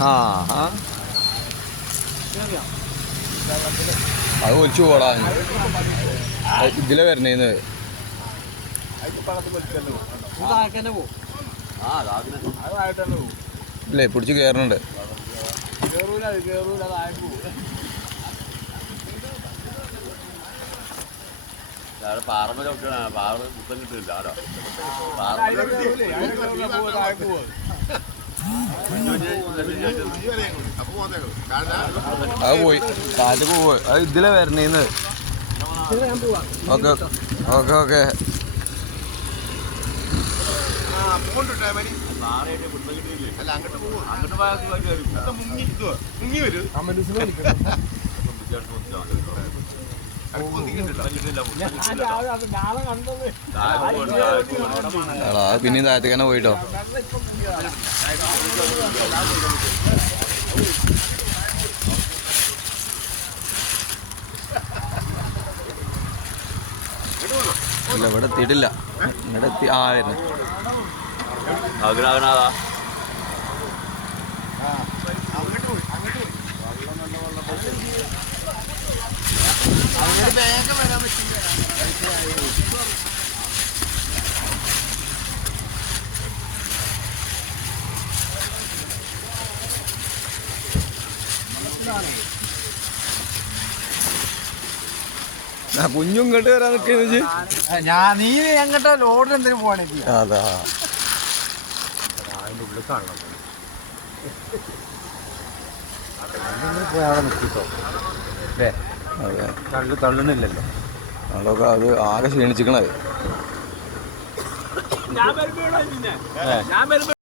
ആ അത് ഒലിച്ചു പോടാ. ഇതിലെ വരണേന്ന്. ഇല്ലേ പിടിച്ച് കേറണുണ്ട്. പാറമ്പ പാറ മുത്തം കിട്ടില്ല ആരോ അത് പോയി. കാറ്റ് പോയി. അത് ഇതിലെ വരണേന്ന്. Okay okay okay. അല്ല അങ്ങോട്ട് പോകും അങ്ങോട്ട് പോയാൽ മുങ്ങി മുങ്ങി വരും എടാ താഴത്തേക്കന്നെ പോയിട്ടോ. ഇല്ല ഇവിടെ എത്തിയിട്ടില്ല. ഇവിടെ എത്തി ആ വരുന്നു. ആഗ്രഹനാഥാ ആ, കുഞ്ഞും ഇങ്ങോട്ട് വരാൻ നിൽക്കുന്നത് ഞാൻ നീ എങ്ങോട്ടോ ലോഡിൽ എന്തിനു പോവാണ് അതാ. പോയി അവിടെ നിൽക്കിട്ടോ അല്ലേ അതെ. തള്ളു തള്ളുന്നില്ലല്ലോ. അതൊക്കെ അത് ആകെ ക്ഷീണിച്ചിക്കണത്.